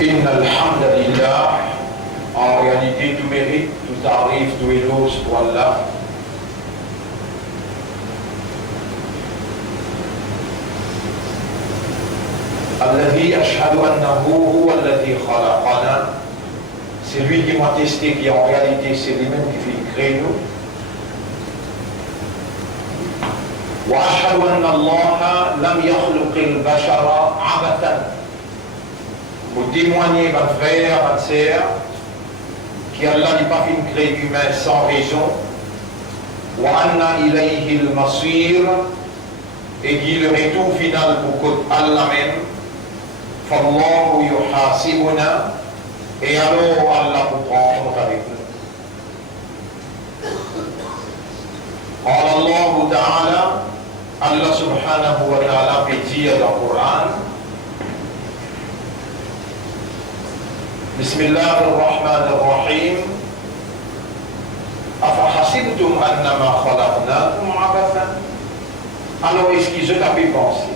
Inna alhamdulillah, en réalité tout mérite, tout arrive, tout éloge pour Allah. Alladhi ashhadu annahu huwa alladhi khalaqana. C'est lui qui m'a testé, qui en réalité c'est lui-même qui fait créer nous. Wa ashhadu anna Allah lam yakhluqil bashara abathan. Pour témoigner, ma frère, ma sœur, qu'Allah n'est pas fait créer l'humain sans raison. Wa anna ilayhi al-masir, et qu'il le retour final pour Allah même. Fallahu yuhasibuna, et alors Allah vous prend compte avec nous. Allah Ta'ala, Allah subhanahu wa ta'ala peut dire dans le Coran, Bismillah ar-Rahman ar-Rahim, Afahasibtum annama khalaqnakum abathan. Alors est-ce qu'ils ont pu penser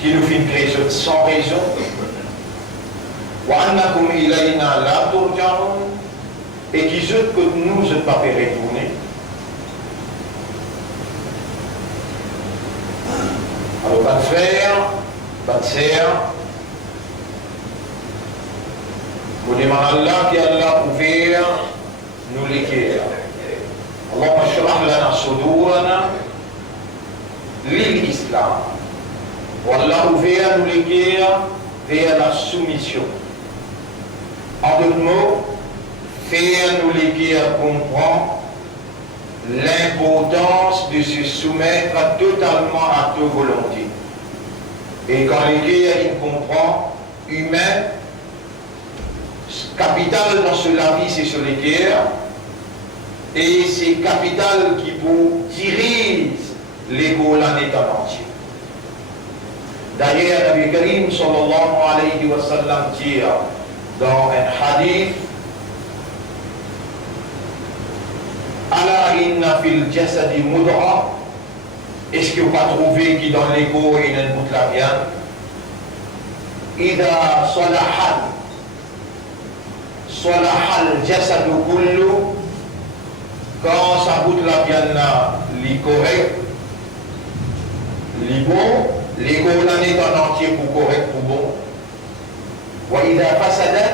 qui nous fait créer sans raison, وَأَنَّكُمْ إِلَيْنَا لَا تُرْجَعُونَ, et qui jetent que nous ne pas retourner. Alors, bonne frère, bonne sœur, vous demandez Allah qu'Allah ouvert nous l'équerre. Allahumma shrah lana sudurana l'Islam. Allah ouvert nous l'équerre vers la soumission. En d'autres mots, faire nous l'équerre comprend l'importance de se soumettre totalement à toute volonté. Et quand l'équerre, il comprend humain, capital dans la vie, c'est sur l'équerre, et c'est capital qui vous dirige l'ego l'année entier. D'ailleurs, Nabi Karim sallallahu alayhi wa sallam dit dans un hadith, Ala inna fil jasadi mudra, est-ce que vous pas trouvé qui dans l'ego il y a une bout de la viande? Ida salahal jasadu kullu, quand ça bout de la viande là, li correct, li bon, l'ego l'année en entier pour correct, pour bon. Wa ida fasada,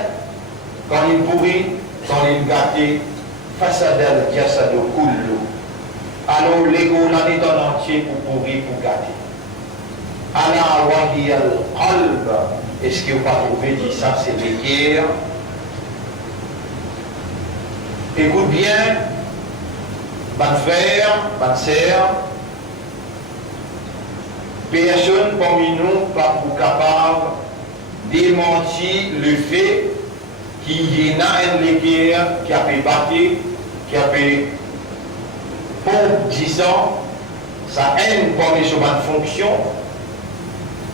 quand il pourrit, quand il gâté, fasada al jasadu kullu. Alors l'ego l'année en entier pour pourrir, pour gâter. Ala wahiya al-qalb, est-ce que vous pas trouvé dit ça, c'est l'équerre? Écoute bien, bonne frère, bonne sœur, personne parmi nous pas capable de démentir le fait qu'il y a un l'équerre qui a pu battre, qui a pu, pour disant, ça a une parmi ses bonnes fonctions,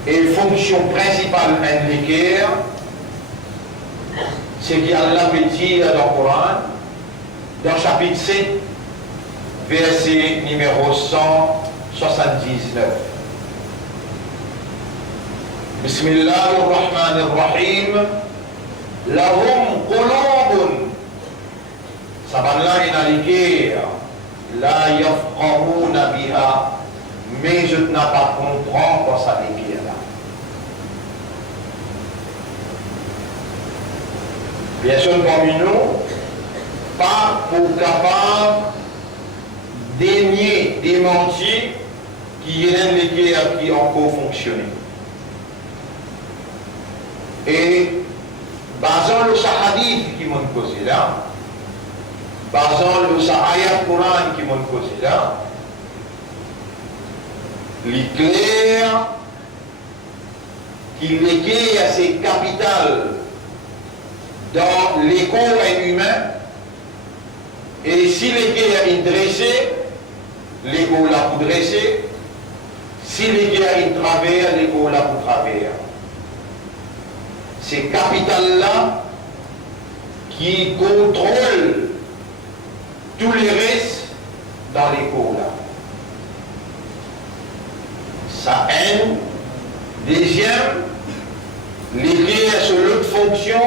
et la fonction principale de l'équerre, c'est qu'Allah peut dire dans le Coran, dans le chapitre 7, verset numéro 179. Bismillahirrahmanirrahim. Lahum qulubun. Sabanla inalikir. La yafqahuna biha. Mais je n'ai pas comprendre quoi ça veut dire là. Bien sûr, parmi nous, pas pour capable dénier, démentir qu'il y a un équerre qui encore fonctionné. Et basant le hadith qui m'ont posé là, basant le ayat Coran qui m'ont posé là, l'éclair qui l'équerre c'est capital dans les corps humains. Et si l'équerre est dressé, l'ego l'a pour dresser. Si l'équerre est travers, l'ego l'a pour travers. C'est capital-là qui contrôle tous les restes dans l'ego là. Ça haine. Deuxième, l'équerre cognition,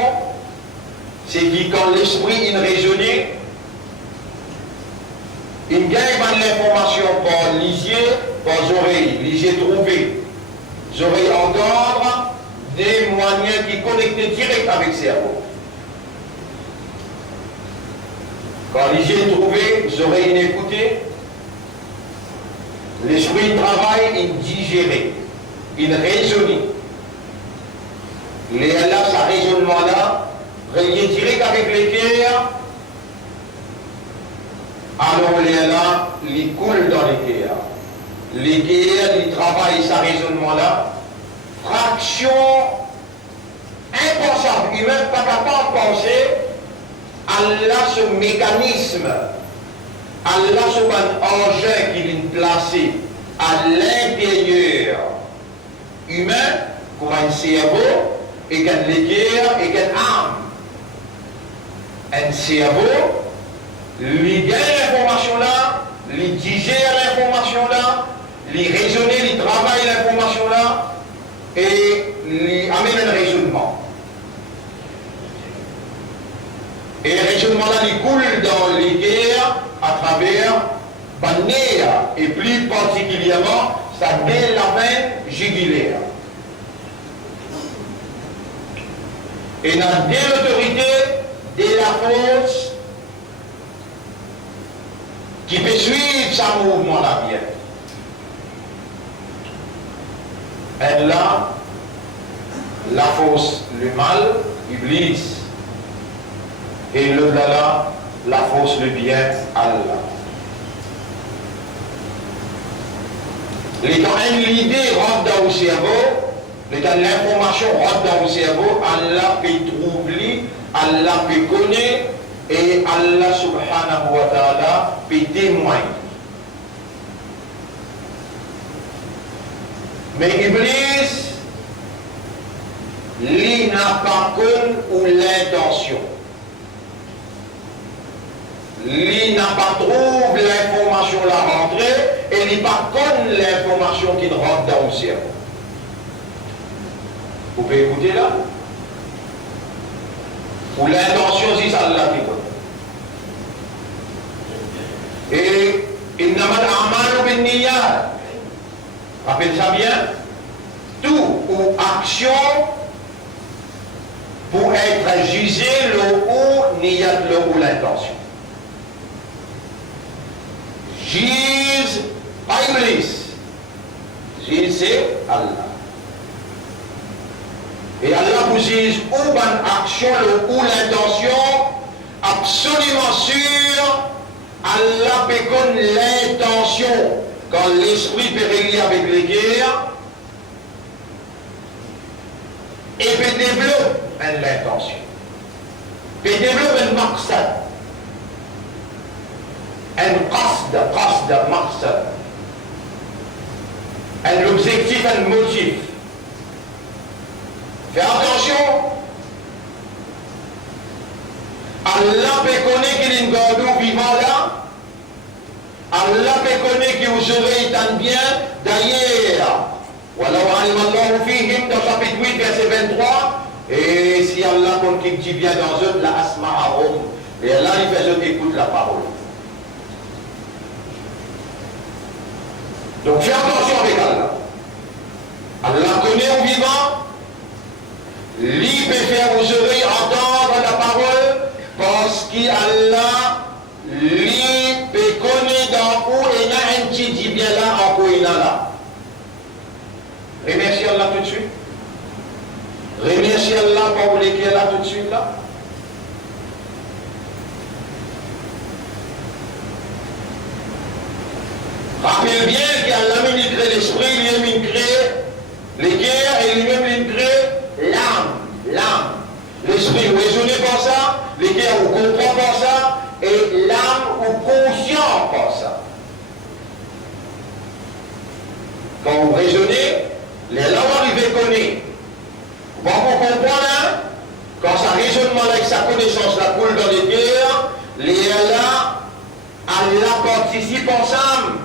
c'est que quand l'esprit il raisonne, il gagne l'information par les yeux, par les oreilles, les yeux trouvés, les oreilles entendre, des moyens qui connectent direct avec le cerveau. Quand les yeux trouvés, les oreilles écoutées, l'esprit travaille, il digère, il raisonne. Là, ce raisonnement-là, relié direct avec les cœurs, alors là, il coule dans les cœurs. Les cœurs, ils travaillent ce raisonnement-là. Fraction impensable, humain, pas capable de penser, Allah ce mécanisme, Allah ce engin qu'il est placé à l'intérieur humain, comme un cerveau, et qu'un cœur et qu'un âme. Un cerveau, il gagne l'information là, il digère l'information là, il raisonne, il travaille l'information là, et il amène un raisonnement. Et le raisonnement là, il coule dans les guerres à travers Banéa, et plus particulièrement, ça dès la veine jugulaire. Et dans dès l'autorité, dès la force, qui peut suivre ce mouvement-là bien. Et là, la force, le mal, Iblis. Et le là, la force, le bien, Allah. Quand une idée rentre dans le cerveau, quand l'information rentre dans le cerveau, Allah peut trouver, Allah peut connaître, et Allah subhanahu wa ta'ala peut témoigner. Mais Iblis, lui n'a pas connu ou l'intention. Lui n'a pas trouvé l'information la rentrée et lui pas connu l'information qui rentre dans le cerveau. Vous pouvez écouter là? Ou l'intention, si ça l'a dit. Et il n'a pas d'amal ou niyat. Rappelez ça bien. Tout ou action pour être jugé le ou niyat le ou l'intention. Juge pas Iblis. Juge c'est Allah. Et Allah vous juge ou bonne action le ou l'intention absolument sûr. Allah peut connaître l'intention quand l'esprit peut régler avec les guerres et peut développer l'intention. Peut développer un maqsad. Un qasd, maqsad. Un objectif, un motif. Fais attention. Allah peut connaître qu'il y a une gardou vivant là. Allah peut connaître que vous aurez tant bien. D'ailleurs, Wallahu alim Allahu fihim dans chapitre 8, verset 23. Et si Allah compte qu'il dit bien dans eux, la asma'ahum. Et là, il fait eux écoutent la parole. Donc fais attention avec Allah. Allah connaît au vivant. Lui peut faire vos oreilles entendre la parole. Parce qu'Allah, lui, peut connaître dans où il y a un petit dit bien là, en quoi il y a là. Remercie Allah tout de suite. Remercie Allah pour vous l'écrire là tout de suite là. Rappelez bien qu'Allah même il crée l'esprit, lui-même il crée les guerres et lui-même il crée l'âme. L'esprit raisonné par ça, les guerres vous comprend par ça, et l'âme vous conscient par ça. Quand vous raisonnez, les langues arrivent à connaître. Vous comprenez, hein? Quand ça raisonnement avec sa connaissance la coule dans les guerres, les là, Allah participe ensemble.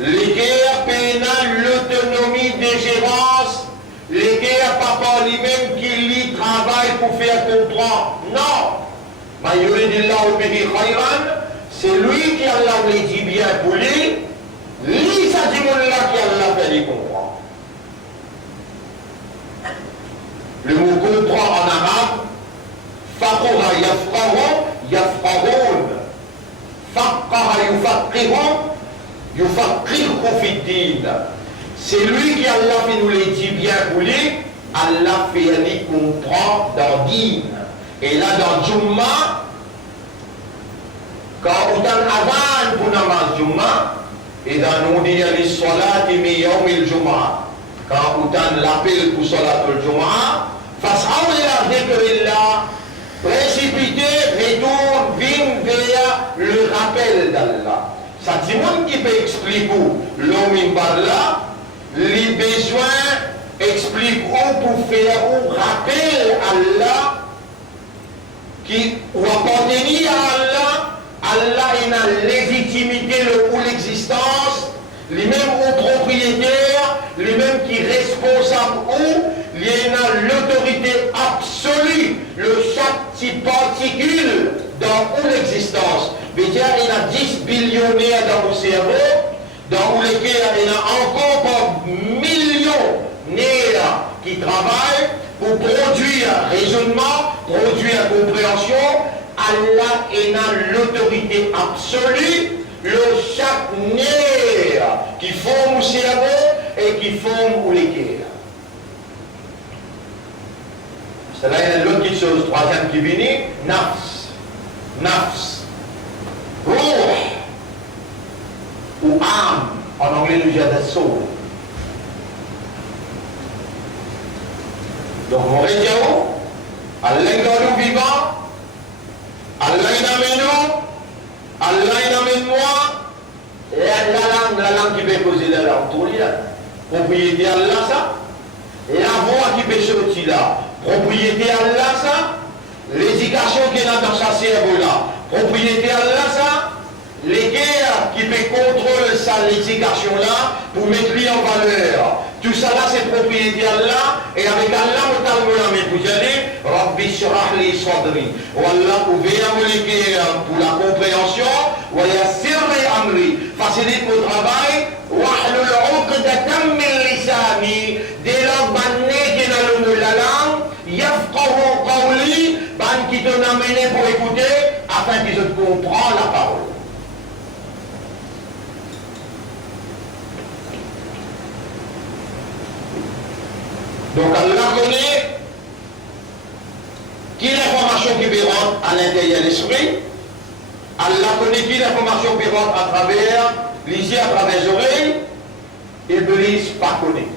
Les guerres pénales l'autonomie des gérances, les guerres pas par lui-même qu'il y travaille pour faire comprendre. Non. C'est lui qui Allah me dit bien pour lui. Lui, ça dit mon là qui Allah fait lui comprendre. Le mot comprend en arabe, faqaha yafqahun, faqaha yufaqihu fid-din. C'est lui qui Allah fait nous les dit bien pour lui, Allah fait lui comprendre dans din. Et là dans Jumma, quand on a avant pour namaz Jumma, et dans nous dit les salat et yawm al-Jum'a, quand on a l'appel pour salat al-Jum'a, fas'aw ila dhikrillah, précipité, retourne, vin vers le rappel d'Allah. Ça dit monde qui peut expliquer l'homme par là, les besoins expliquent pour faire un rappel à Allah qui ou appartenir à Allah. Allah il a légitimité ou l'existence, lui-même au propriétaire, lui-même qui est responsable ou il a l'autorité absolue, le chaque petite particule dans l'existence. C'est-à-dire il a 10 billionnaires dans le cerveau, dans lesquels il y a encore pas millions qui travaillent pour produire raisonnement, produire compréhension. Allah a l'autorité absolue, le chaque nerf qui forme le cerveau et qui forme l'équerre. C'est là il y a l'autre petite chose, troisième qui vient, nafs. Nafs. Ruh. Ou âme. En anglais, nous disons soul. Donc, mon rédion, Allah dans nous vivant, Allah amène nous, Allah amène moi, la langue qui peut causer la langue, tout là. Propriété Allah ça, la voix qui peut sortir là, propriété Allah ça, l'éducation qui est dans sa cerveau là, propriété Allah ça, les guerres qui peut contrôler ça, l'éducation là, pour mettre lui en valeur. Tout ça là, c'est propriété Allah, et avec Allah, on t'a mis pour dire, Rabbi shrah li sadri. Wallah, ouvert les guerres pour la compréhension, wa yassir li amri. Facilite mon travail, wahlul uqdatan min lisani. Dès lors, banné qui est dans le la langue, yafqahu qawli, ban qui te n'amène pour écouter, afin qu'ils se comprennent la parole. Donc Allah connaît qui l'information qui peut rentrer à l'intérieur de l'esprit. Allah connaît qui l'information qui rentre à travers les yeux, à travers les oreilles. Iblis pas connaît.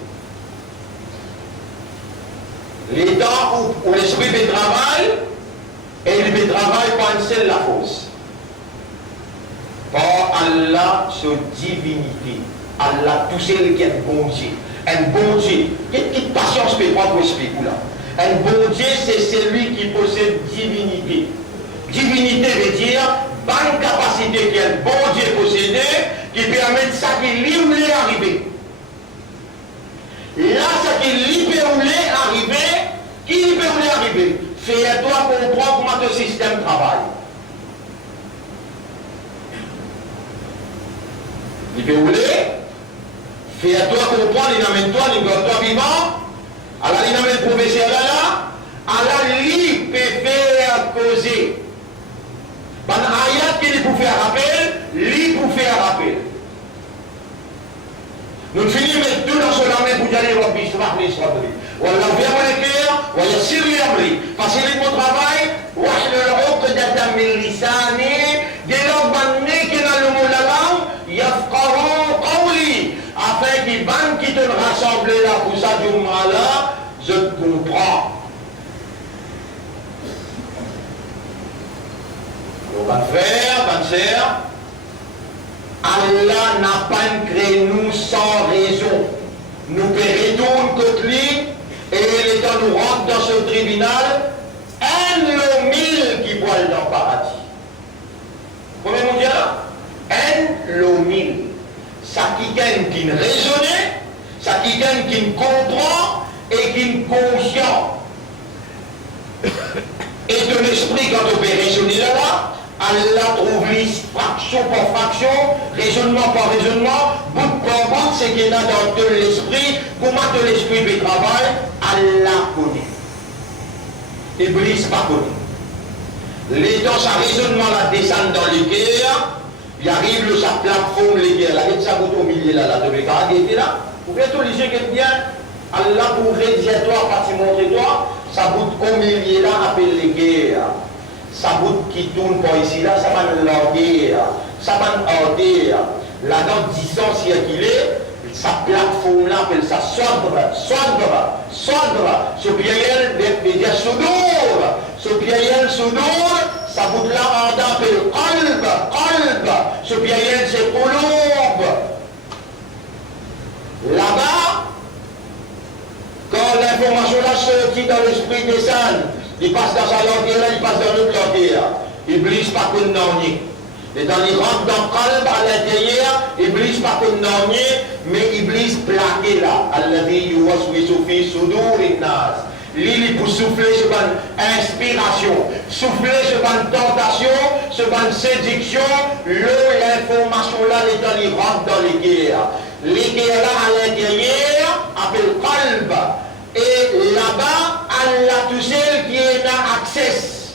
Les temps où l'esprit fait travail, et il fait travail par une seule la cause. Par Allah, sur divinité. Allah, tout seul qui est bon Dieu. Un bon Dieu, quelle patience peut prendre pour expliquer là? Un bon Dieu, c'est celui qui possède divinité. Divinité veut dire bonne capacité qu'un bon Dieu possède, qui permet ça qui lui voulait arriver. Là, ça qui lui peut arriver, qui lui peut arriver? Fais-toi comprendre comment ton système travaille. Il peut fais-toi comprendre, il amène toi, il doit toi vivant. Alors il amène le professeur là, alors lui peut faire causer. Pendant ayat qu'il peut faire rappel, lui peut faire rappel. Nous finissons avec tout dans son armée pour dire Rabbi shrah li sadri. Wallah ouvert le cœur, wa yassir li amri. Facilite mon travail, wahlul uqdatan min lisani. Dès lors banné qui dans le mot la langue, yafqahu qawli. Afin qu'il van qui te rassemble là pour ça du là, je comprends. On va faire, Allah n'a pas créé nous sans raison. Nous retournons contre lui et l'état nous rentre dans ce tribunal, un le mille qui boit dans le paradis. Combien on dit là? Un le mille. Ça qui gagne qui raisonne, ça qui gagne qui comprend, et qui est conscient et de l'esprit quand opérationnel là, Allah trouve liste fraction par fraction, raisonnement par raisonnement, bout par bout, c'est qu'il y a dans de l'esprit, comment de l'esprit peut travailler, Allah connaît. Iblis pas connaît. Les temps, sa raisonnement là descend dans les guerres, il arrive le sa plateforme, les guerres, la sa bout au milieu là, là, de l'arrêter là, vous pouvez tous les yeux qui bien, Allah pour rédiger toi, parti montrer toi, sa bout au milieu là, appelle les guerres. Sa bout qui tourne par ici là, ça va l'order, ça va l'order. Là-dedans, distance qu'il est, sa plateforme là, appelle ça sondre. Ce pied-elle, veut dire soudour. Ce pied-elle, soudour, sa bout là, en appelle qalb. Ce pied-elle, c'est colombe. Là-bas, quand l'information là sortit dans l'esprit des saints, il passe dans sa langue là, il passe dans l'autre langue. Iblis pas qu'on n'en est. Et dans les rentre dans le qalb à l'intérieur, Iblis pas qu'on n'en est, mais Iblis plaqué là. Alladhi yuwaswisu fi sudurin nas. Lui, pour souffler sur une inspiration, souffler sur une tentation, sur une séduction, l'information là, il rentre dans les guerres. Les guerres là à l'intérieur, appellent qalb. Et là-bas, Allah tout seul qui est dans access.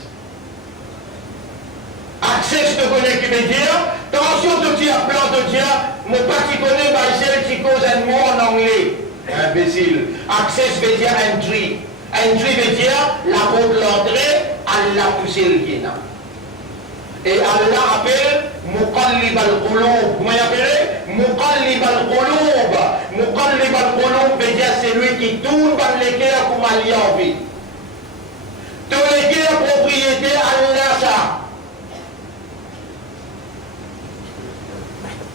Access de connaître qui veut dire, attention de dire, plan de dire, mon pas qui connaît, celle qui cause un mot en anglais. Imbécile. Access veut dire entry. Entry veut dire la porte l'entrée, Allah tout seul qui est là. Et Allah appelle Muqallib al-Qulub. Comment il appelle Muqallib al-Qulub. Muqallib al-Qulub veut dire c'est lui qui tourne par les cœurs comme il a envie. Tous les cœurs propriété Allah ça.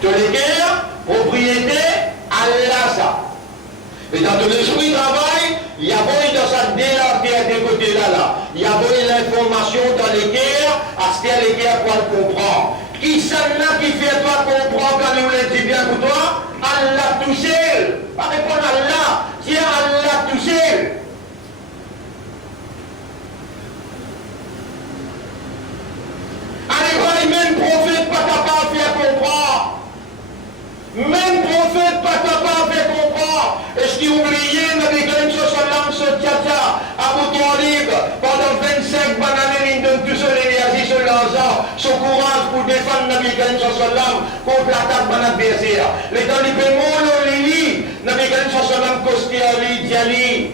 Tous les cœurs propriété Allah ça. Et dans tout l'esprit travail, il y a beau dans sa délarguée des côtés là. Il y a beau l'information dans les guerres, à ce qu'il y a les guerres pour le comprendre. Qui celle-là qui fait toi comprendre quand nous le dit bien pour toi? Allah tout seul. Pas répondre à Allah. Tiens Allah tout seul. Allez, même prophète pas capable de faire comprendre. Même prophète pas capable de faire comprendre. Est-ce qu'il oubliait Nabi Karim sallam ce tchata Abu Talib pendant 25 années de tout seul énergie sur l'argent, son courage pour défendre Nabi Karim sallam contre l'attaque de l'adversaire. Les talibés m'ont l'ili, Nabi Karim sallam costé Ali, Diali.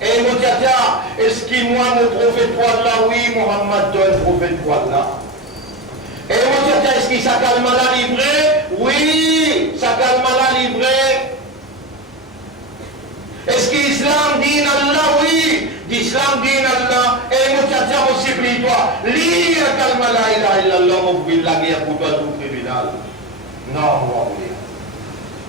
Et mon tchata, est-ce qu'il moi mon prophète pour Allah? Oui, Muhammad donne prophète pour Allah. Et mon tchata, est-ce qu'il s'accalme à la livrée? Oui, s'accalme à la livrée. Est-ce qu'Islam dit Allah? Oui, l'Islam dit Allah. Et mon tchata aussi prie toi. Lis la calme la ilaha illallah, mon fils, la guerre pour toi, tout tribunal. Non, moi, oui.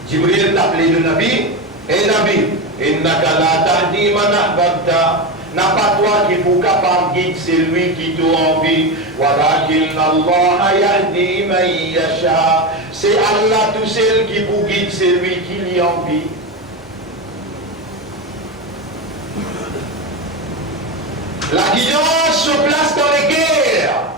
Jibril t'a appelé le Nabi. Et Nabi, innaka la tahdi man ahbabta. N'a pas toi qui faut capable de guider celui qui t'a envie. Walakin Allah yahdi man yasha. C'est Allah tout seul qui vous guide celui qui l'y envie. La guidance se place dans les guerres.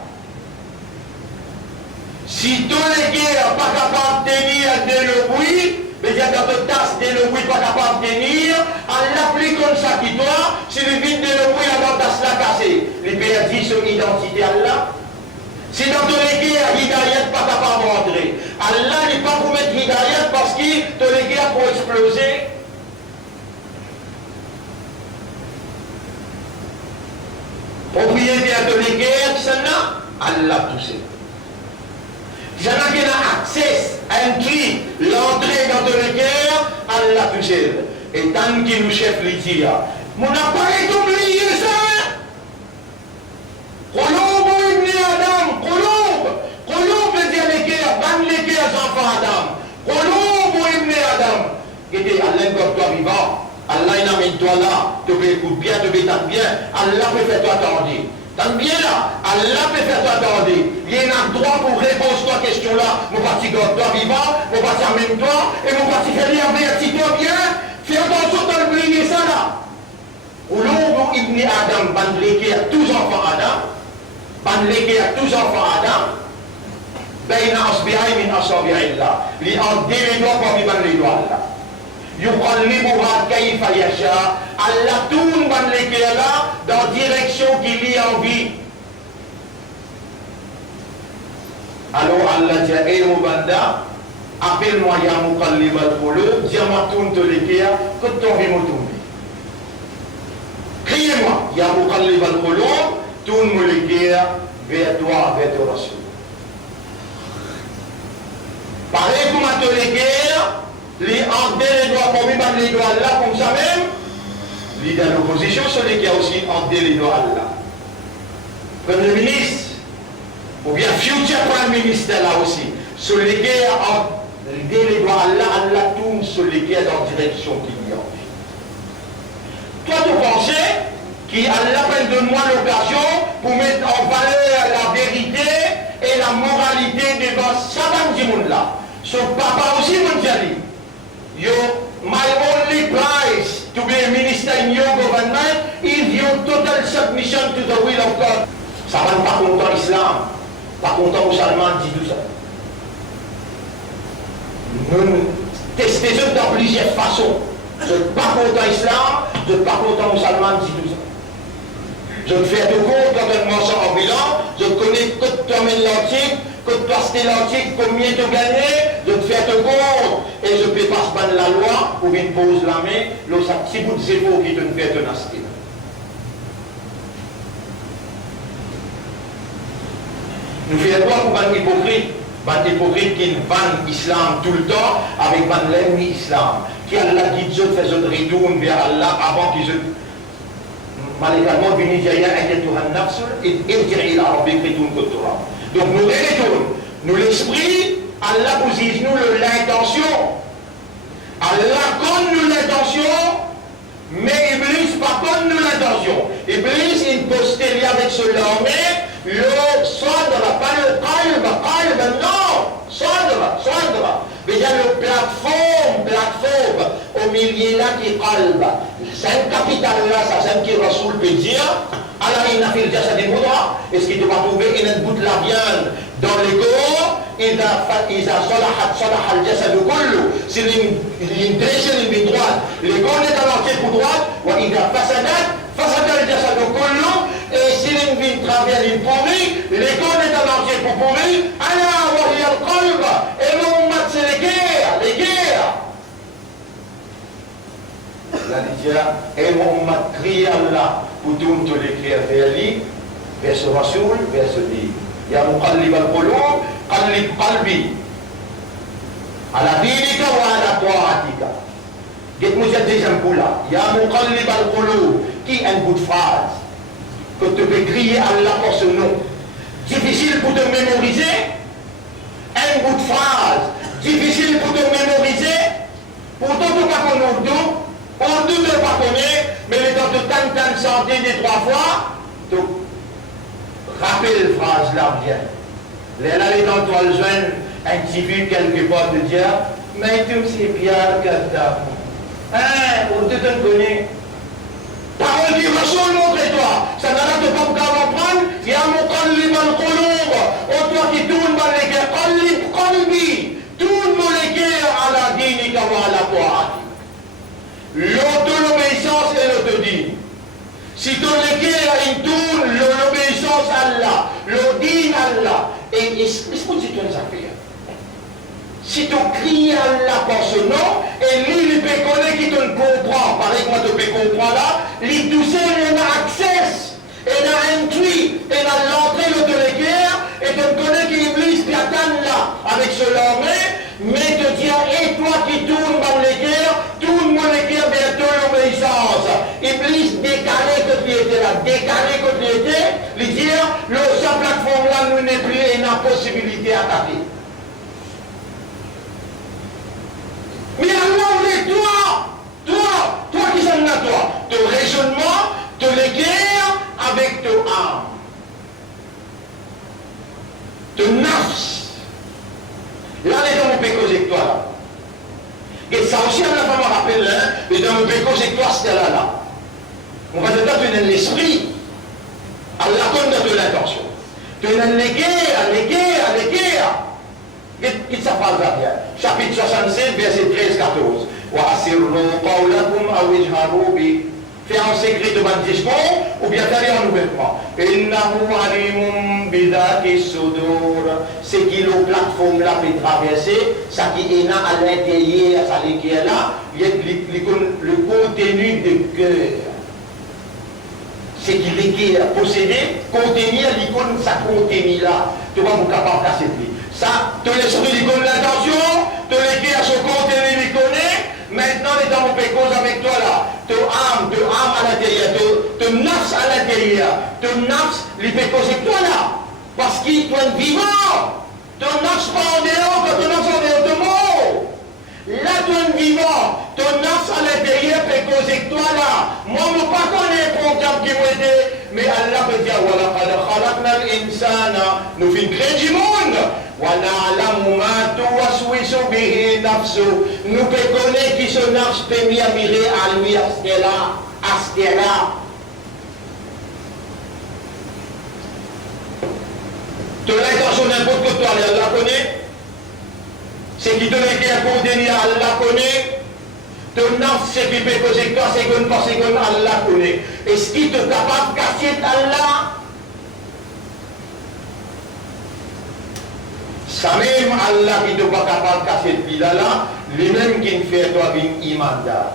Si tous les guerres pas capables de tenir dès le bruit, mais il y a dans le tasse dès le bruit pas capable de tenir, en l'applique comme ça qui doit, si le vide dès le bruit, la tasse l'a cassé. Les perdit son identité à Allah. Si dans tous les guerres, Hidayat pas capable de rentrer, Allah n'est pas pour mettre Hidayat parce que tous les guerres pour exploser. Propriétaire de les guerres, c'est là, Allah tout seul. Il y en a qui ont accès à un cri, l'entrée dans les guerres, Allah tout seul. Et tant qu'il nous chef les dit, mon appareil oublié ça. Colombe ibn Adam, Colombe veut dire les guerres, ban les guerres enfants Adam. Colombe ibn Adam, qui était à l'ingortoire vivant. Allah il amène toi là, tu peux écouter bien, tu peux t'entendre bien, Allah peut faire toi attendre. T'entends bien là, Allah peut faire toi attendre. Il y a un droit pour répondre à cette question-là. Mon parti garde toi vivant, mon parti amène toi, et mon parti fait l'avertis toi bien. Fais attention de l'oublier ça là. Qulubu ibni Adam, ban légué à tous enfants Adam, ban légué à tous enfants Adam, bayna asbi'ay min asabi'illah, li en les doigts parmi ban les doigts Allah. Yuqallibuha kayfa yasha, Allah tourne ban légué là dans direction qu'il y a envie. Alors Allah dit, eh mon banda, appelle-moi ya muqallib al-qulub, dis-moi tourne te légué, que ton vie me tourne. Criez-moi, ya muqallib al-qulub, tourne me légué vers toi, vers ton Rasul. Pareil comme à te légué, les ordres les doigts pour lui battre les doigts là comme ça même, les dans l'opposition, celui qui a aussi ordre les doigts là. Premier ministre, ou bien future prime ministre là aussi, celui qui a ordre les doigts là, Allah tourne celui qui est dans la direction qu'il y a envie. Toi, tu pensais qu'Allah donne-moi l'occasion pour mettre en valeur la vérité et la moralité devant Sabam Dimoun là. So papa aussi mon dit, my only prize to be a minister in your government is your total submission to the will of God. Ça va pas content l'islam, pas content musulman dit tout ça. Nous testons dans plusieurs façons. Je ne suis pas content l'islam, je ne suis pas content musulman dit tout ça. Je me fais de compte quand on mange en bilan, je connais que tu amènes l'antique, que tu passes l'antique, combien tu gagnes, je me fais de compte et je peux pas se la loi ou bien pose la main, le petit bout de zéro qui te fait te nasty. Nous faisons quoi pour un hypocrite qui vanne l'islam tout le temps avec l'ennemi islam, qui a la guide, je fais un retour vers Allah avant qu'ils se malheureusement, donc nous retournons. Nous l'esprit, Allah posise nous l'intention. Allah donne nous l'intention, mais Iblis pas donne nous l'intention. Iblis il postéré avec ce lendemain, le sadra, pas le qalb, non, sadra. Déjà le plateforme, au milieu là qui est qalb. C'est un capital là, ça c'est un qui Rasoul peut dire. Allah il n'a fait le jasad des moudra. Est-ce qu'il ne va trouver une bout de la viande dans le corps? Il a صلح الجسد كله. C'est une direction, une droite. Le corps est à l'entier pour droite. وإذا فسد الجسد كله. Et s'il y a une travers une pourrie, le corps est à l'entier pour pourrir. Allah وهي القلب. Et l'ummat c'est les guerres. La Lydia, et mon mat crie Allah pour tout l'écrire vers lui, vers ce Rasoul, vers ce livre. Ya muqallib al-qulub, qallib qalbi. Ala dinika wa ala ta'atika. Dites-moi cette deuxième coup là. Ya muqallib al-qulub, qui est une bonne phrase que tu peux crier Allah pour ce nom. Difficile pour te mémoriser. Une bonne phrase. Difficile pour te mémoriser. Pourtant, tu pas qu'on nous on ne peut pas connaître, mais les temps de tant santé des 3 fois, tu rappelles la phrase là bien. Là, les temps toi le jeune, un petit vu quelque part de dire, mais tout c'est bien que t'as. Hein, on te connaît. Parole du Rasoul, montre-toi. Ça n'a pas de pas comprendre. Il y a mon qalib al-qulub. Oh, toi qui tourne dans les guerres, qalib qalbi. Tourne les guerres à la dinika wa à la ta'ati. L'auto-l'obéissance et l'autodine. Si ton équerre il tourne, l'obéissance à Allah, l'audine à Allah. Et est-ce que tu as une affaire? Si tu cries à Allah par ce nom, et lui, il peut connaître qui te comprend. Pareil que moi, tu peux comprendre là, il tout seul, il a accès, il a intuit, il a l'entrée de l'équerre, et tu connais qu'il Iblis qui attend là, avec ce lendemain, mais te dire, et toi qui tournes dans l'équerre, tourne mon équerre vers ton l'obéissance. Iblis décalé que tu étais là, décalé que tu étais, lui dire, sa plateforme là, nous n'est plus, et n'a possibilité d'attaquer. Mais alors, mais toi qui s'en as toi, ton raisonnement, ton équerre avec ton âme, ton nafs. Là, les gens me peuvent causer avec toi là. Et ça aussi, on a pas me rappelé, hein, les gens me peuvent causer avec toi, c'était là. On va dire, tu as l'esprit. Allah connaît de l'intention. Tu as les guerres. Qu'est-ce que ça parle bien? Chapitre 67, verset 13-14. Faire en secret de votre discours ou bien faire en ouvertement. C'est qui la plateforme là peut traverser, ça qui est là à l'intérieur, ça qui est là, il y a le contenu de cœur. C'est qui est possédé, contenir l'icône, ça contenu là. Tu vas vous capable de casser lui. Ça, tu l'esprit l'icône l'intention, tu l'écris à ce contenu l'icône. Maintenant, les gens vont faire cause avec toi là. Te âme à l'intérieur, te nafs à l'intérieur, te nafs, il fait cause avec toi là. Parce qu'il est vivant. Te nafs pas en dehors, quand te nafs en dehors de mort. Là, tu es vivant. Te nafs à l'intérieur fait cause avec toi là. Moi, je ne sais pas connaître le programme qui m'a aidé. Mais Allah peut dire, nous faisons créer du monde. Nous pouvons connaître qui se nafs peut mieux mirer à lui à ce là. De l'intention n'importe que toi, Allah connaît. C'est qui te l'ait à condamner, Allah connaît. De nafs, c'est qui peut causer toi, c'est qu'on pense que Allah connaît. Est-ce qu'il te capable de casser Allah? Ça même Allah qui ne pas capable de casser le là, les mêmes qui ne fait toi une imanda,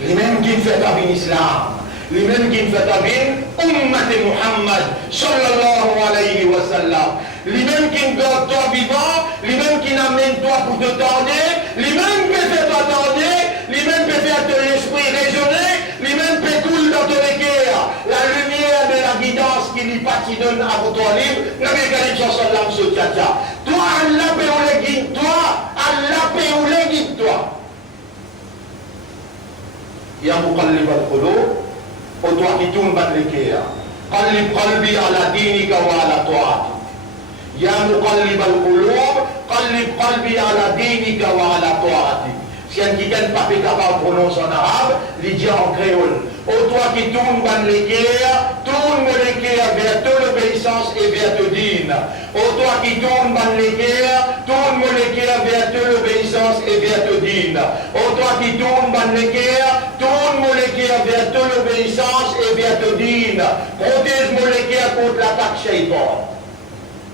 les mêmes qui ne fait toi une islam, les mêmes qui ne fait toi une ummat Muhammad sallallahu alayhi wa sallam, les mêmes qui ne gardent toi vivant, les mêmes qui n'amènent toi pour te tendre, les mêmes qui fait toi tendre, les mêmes qui fait ton esprit raisonner, les mêmes qui coulent dans ton équerre, la lumière de la guidance qui lui pas qui donne à votre livre, Nabi Karim sallam ce tcha. Toi, Allah peut ou le guide toi, Allah peut ou le guide toi. Ya muqallib al-qulub, au toi qui tourne dans l'équerre, qallib qalbi ala dinika wa ala ta'atik. Ya muqallib al-qulub, qallib qalbi ala dinika wa ala ta'atik. Si un qui n'est pas capable de prononcer en arabe, il dit en créole. Ô toi qui tourne dans l'équerre, tourne l'équerre vers toute l'obéissance et vers te dîne. Ô toi qui tourne dans l'équerre, tourne l'équerre vers toute l'obéissance et vers te dîne. Ô toi qui tourne dans l'équerre, tourne l'équerre vers toute l'obéissance et vers te dîne. Protège l'équerre contre l'attaque shaitan.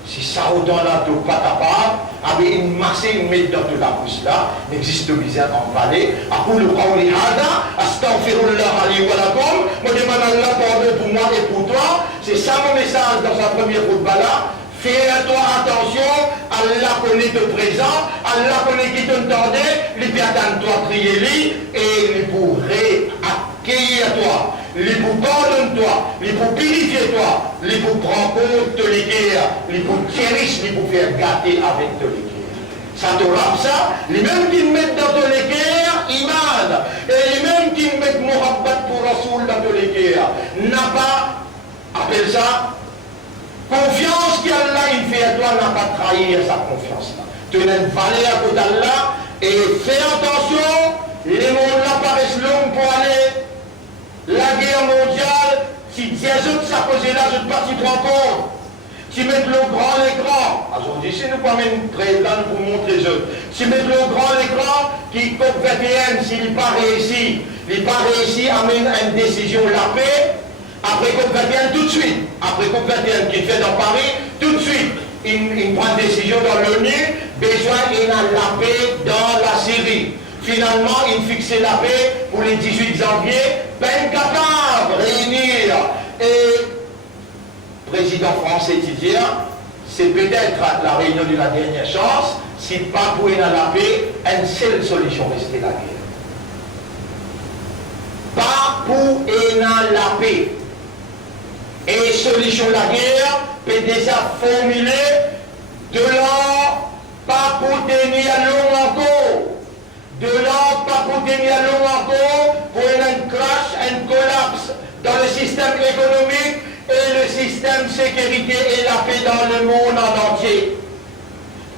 Si ça autant là, tu pas capable, avec une masse, une mettre dans toute la bouche là, n'existe bien en vallée. Aqulu qawli hada, astaghfirullah li wa lakum. Moi demande Allah pardon pour moi et pour toi. C'est ça mon message dans sa première khutba là. Fais-toi attention, Allah connaît te présent, Allah connaît qui t'entendait, il peut attendre toi, crier lui, et il pourrait accueillir toi. Les pour pardonner toi, les pour purifier toi, les pour prendre compte de l'équerre, les pour chérir, les pour faire gâter avec de l'équerre. Ça te rappe ça, les mêmes qui mettent dans de l'équerre, iman, et les mêmes qui mettent Muhabbat pour Rasoul dans de l'équerre, n'a pas, appelle ça, confiance qu'Allah il fait à toi, n'a pas trahi sa confiance là. Tu as une valeur à côté d'Allah, et fais attention, les mondes là paraissent longs pour aller. La guerre mondiale, si Dieu ça posé là, je ne sais pas si tu te rends compte. Si mettre le grand écran, aujourd'hui, si nous pas même très là pour montrer les autres, si mettre le grand écran qui COP21, s'il n'est pas réussi, amène à une décision la paix, après COP21 tout de suite, après COP21 qui est fait dans Paris, tout de suite, il prend une décision dans l'ONU, besoin il a la paix dans la Syrie. Finalement, il fixait la paix pour les 18 janvier, peine capable de réunir. Et président français dit, c'est peut-être la réunion de la dernière chance, si pas pour la paix, une seule solution rester la guerre. Pas pour la paix. Et solution la guerre peut déjà formuler de l'or, pas pour tenir l'eau encore. De là, pas pour tenir l'eau encore, pour un crash, un collapse dans le système économique et le système sécurité et la paix dans le monde en entier.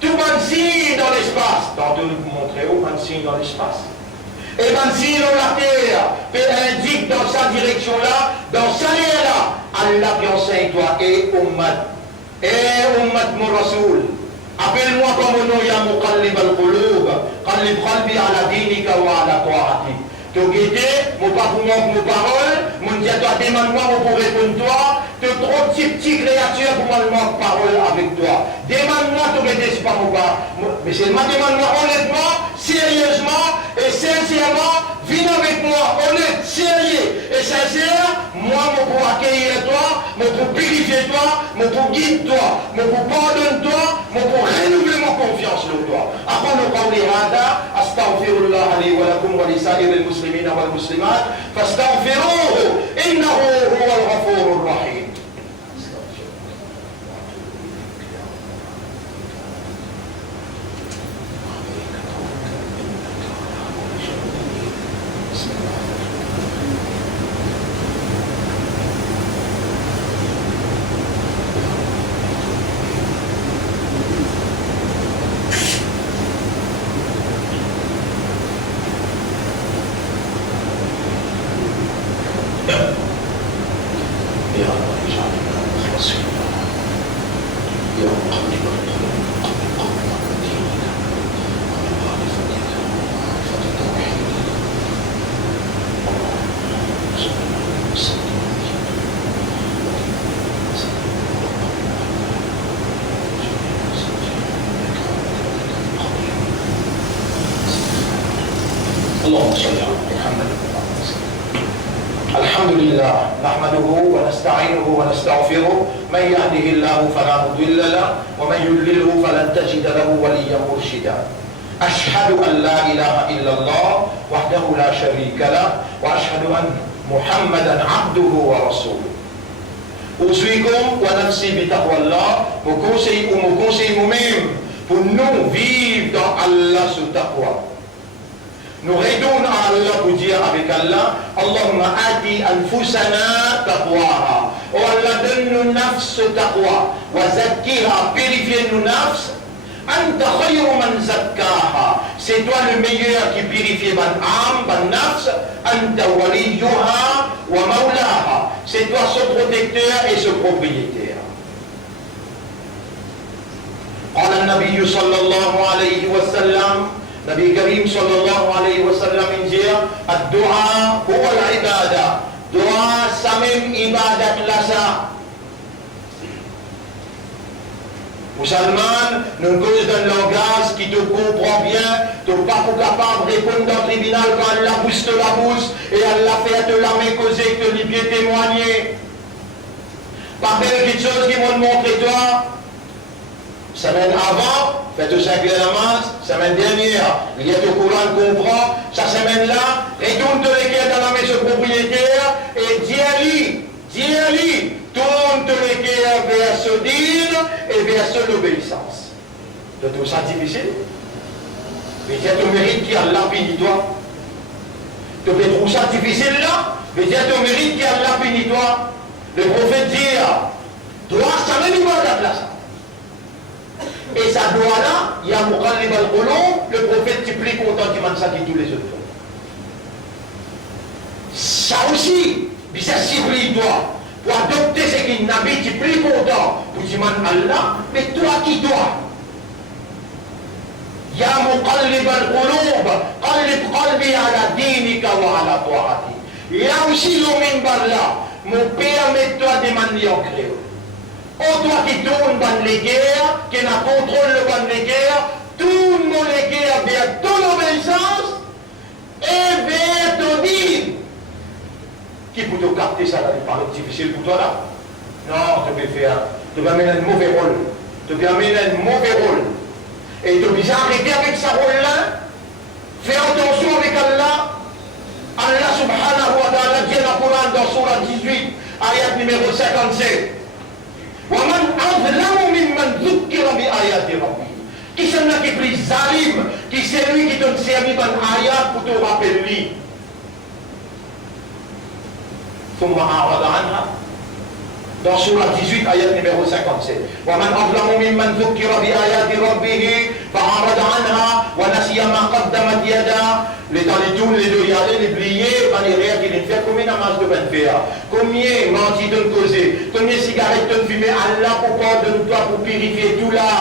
Tout le monde signe dans l'espace. Tantôt nous vous montrer où on signe dans l'espace. Et bien si la terre indique dans sa direction là, dans sa ligne là, Allah qui enseigne toi, et ummat mon Rasoul, appelle-moi comme nom ya muqallib al-qulub, qallib qalbi ala dinika wa ala ta'atik. Tu guettes, mon pas pour mon parole, mon dit à toi, demande-moi pour répondre toi, tu es trop petit créature pour moi parole avec toi. Demande-moi, tu guettes, c'est pas mon pas. Mais c'est ma demande-moi honnêtement, sérieusement et sincèrement, viens avec moi, honnête, sérieux et sincère, moi, mon pour accueillir toi, mon pour purifier toi, mon pour guider toi, mon pour pardonner toi, mon pour renouveler ma confiance en toi. أقول قولي هذا أستغفر الله لي ولكم ولسائر المسلمين والمسلمات فاستغفروه إنه هو الغفور الرحيم. اللهم صل على محمد. الحمد لله نحمده ونستعينه ونستغفره، من يهده الله فلا مضل له ومن يضلله فلن تجد له وليا مرشدا. أشهد أن لا إله إلا الله وحده لا شريك له وأشهد أن محمدا عبده ورسوله. أوصيكم ونفسي بتقوى الله. Mon conseil moi-même pour nous vivre dans Allah sous taqwa. Nous retournons à Allah pour dire avec Allah, Allahumma ati anfusana taqwaha. Oh Allah, donne-nous nafs taqwa. Wa zakkiha, purifie nous nafs. Anta khayru man zakkaha. C'est toi le meilleur qui purifie ban âme, ban nafs. Anta waliyuha wa maulaha. C'est toi ce protecteur et ce propriétaire. قال النبي صلى الله عليه وسلم Nabi Karim sallallahu alayhi wa sallam dit Ad-du'a huwa al-ibada. Dua sa même ibadat la sa. Musulman, nous cause d'un langage qui te comprend bien, tu n'es pas capable de répondre dans le tribunal quand Allah pousse la bouche et Allah fait te la main causer que les pieds témoigner. Par quelque chose qui vont montrer toi. Semaine avant, faites au 5 de la masse, semaine dernière, il y a au Coran comprend, sa semaine-là, retourne te l'équerre dans la maison propriétaire et dis-lui, tourne te l'équerre vers ce dîne et vers ce l'obéissance. Tu trouves ça difficile? Mais tu as ton mérite qui a lapini toi. Tu trouves ça difficile là? Mais tu as ton mérite qui a lapini toi. Le prophète dit, toi, ça même ibadat là ça. Et ça doit là, il y a Muqallib al-Qulub, le prophète est plus content qu'il m'a ça que tous les autres fois. Ça aussi, ça supplie toi, pour adopter ce qu'il n'a pas, tu es plus content pour dire Allah, mais toi qui toi? Ya Muqallib al-Qulub, qallib qalbi ala dinika wa ala ta'atik. Il y a aussi le minbar là, mon permets-toi de demander en créole. Oh, toi qui tournes dans les guerres, qui n'a contrôle le ban les guerres, tourne les guerres vers ton obéissance et vers ton dîme. Qui peut te capter ça là, il paraît difficile pour toi là? Non, tu peux faire, tu vas mener un mauvais rôle. Tu vas mener un mauvais rôle. Et tu vas arrêter avec ce rôle-là, fais attention avec Allah. Allah subhanahu wa ta'ala dit dans le Coran dans Surah 18, ayat numéro 57. وَمَنْ أَظْلَمُ مِمَّنْ ذُكِّرَ بِآيَاتِ رَبِّهِ. Qui c'est là qui est plus zalim, qui c'est lui qui donne servi dans ayat pour te rappeler lui. ثُمَّ أَعْرَضَ عَنْهَا. Dans Surah 18, ayat numéro 57. وَمَنْ أَظْلَمُ مِمَّنْ ذُكِّرَ بِآيَاتِ رَبِّهِ فَأَعْرَضَ عَنْهَا وَنَسِيَ مَا قدمت يداه لتالتون لدويالي لبليé بانيريا qui vient faire combien d'amasse de bain de fer, combien menti de causer, combien cigarettes de fumer, Allah pour pardonner toi pour purifier tout là.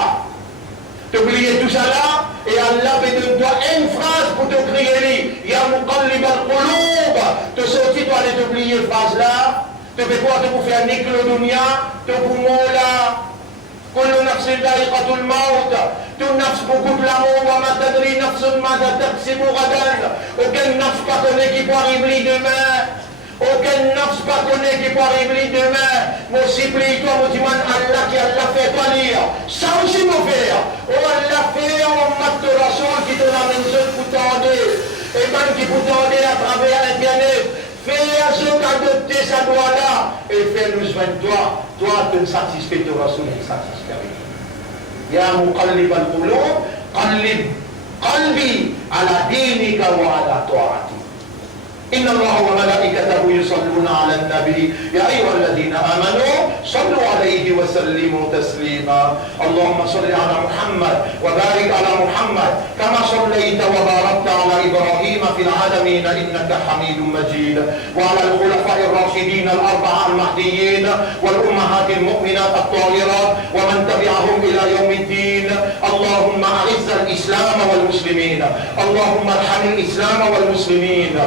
T'oublier tout ça là et Allah te donne une phrase pour te crier Ya muqallib al-qulub. Te sortir toi de t'oublier phrase là, te fais quoi, te pour faire niquer le dunya, te pour là. كل نفس ذائقة الموت tout nafs beaucoup de l'amour وما تدري نفس ماذا تكسب غدا aucun nafs pas connaît qui peut arriver demain aucun nafs pas connaît qui peut arriver demain mon supplie-toi mon diman Allah qui Allah fait toi lire ça aussi mon frère oh Allah fait on mat de rasoul qui te ramène ce pour t'aider et même qui peut t'aider à travers internet fais à ceux qui adopté sa loi là et fais-nous soin de toi te satisfait de rasoul et satisfait يا مقلب القلوب قلب قلبي على دينك وعلى طاعتك إن الله وملائكته يصلون على النبي يا أيها الذين آمنوا صلوا عليه وسلموا تسليما اللهم صل على محمد وبارك على محمد كما صليت وباركت على إبراهيم في العالمين إنك حميد مجيد وعلى الخلفاء الراشدين الأربعة المهديين والأمهات المؤمنات الطاهرات ومن تبعهم إلى يوم الدين اللهم أعز الإسلام والمسلمين اللهم ارحم الإسلام والمسلمين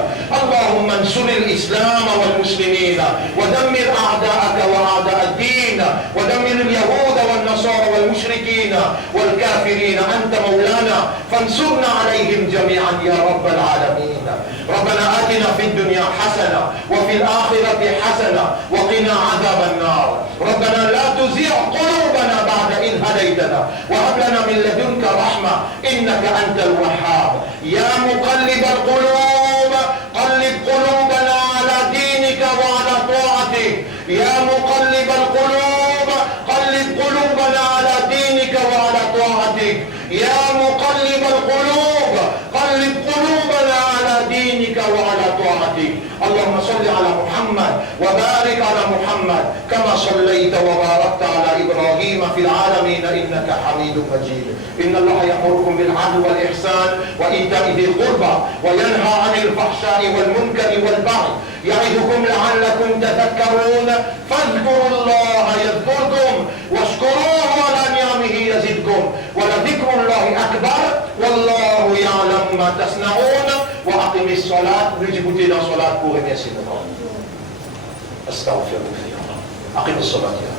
اللهم انصر الإسلام والمسلمين ودمر أعداءك وأعداء الدين ودمر اليهود والنصارى والمشركين والكافرين أنت مولانا فانصرنا عليهم جميعا يا رب العالمين ربنا آتنا في الدنيا حسنة وفي الآخرة حسنة وقنا عذاب النار ربنا لا تزغ قلوبنا بعد إذ هديتنا وهب لنا من لدنك رحمة إنك أنت الوهاب يا مقلب القلوب قلب قلوبنا على دينك وعلى طاعتك يا مقلب القلوب قلب قلوبنا على دينك وعلى طاعتك يا مقلب القلوب قلب قلوبنا على دينك وعلى طاعتك اللهم صل على محمد وبارك على محمد كما صليت وباركت على إبراهيم في العالمين إنك حميد مجيد إن الله يأمركم بالعدل والإحسان وإيتاء ذي القربى وينهى عن الفحشاء والمنكر والبغي يعظكم لعلكم تذكرون فاذكروا الله يذكركم واشكروه على نعمه يزدكم ولذكر الله أكبر والله يعلم ما تصنعون وأقم الصلاة نجبتي إلى صلاة pour remercier notre Dieu. أستغفر الله. أقم الصلاة.